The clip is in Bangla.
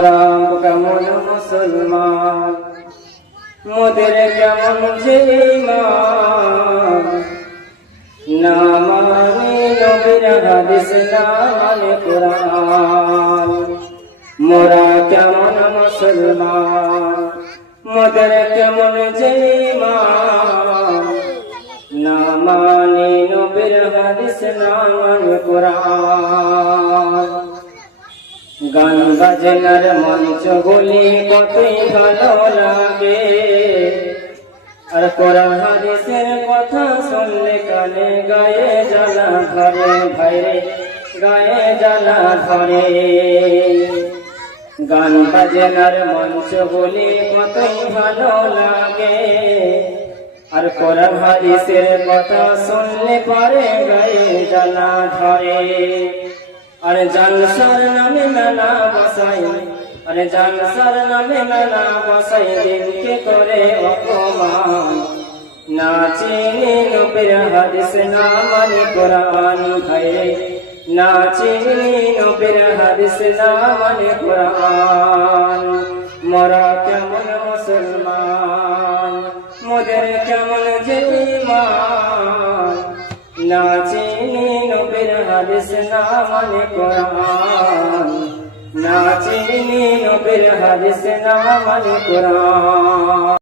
মোরা কেমন মুসলমান, মোদের কেমন যে না মানে নবীর হাদিস, না মানে কোরআন। মোরা কেমন মুসলমান, মোদের কেমন যে না মানে নবীর হাদিস, না মানে কোরআন। বাজনার মঞ্চ বলি কতই ভালো লাগে। আর কোরআন হাদিসের কথা শুনলে কানে গায়ে জ্বালা ধরে, ভাইরে, গায়ে জ্বালা ধরে। গান বাজনার মঞ্চ বলি কতই ভালো লাগে। আর কোরআন হাদিসের কথা শুনলে পরে গায়ে জ্বালা ধরে। আরে জালসার নামে মেলা বসাই আরে জালসার নামে মেলা বসাই দিনকে করে অপমান। না চিনি নবীর হাদিস, না মানি কোরআন ভাইরে না চিনি নবীর হাদিস, না মানি কোরআন। মরা কেমন মুসলমান? মোদের কেমন যে না চিনি নবীর হাদিস না মানে কোরআন না চিনি নবীর হাদিস না মানে কোরআন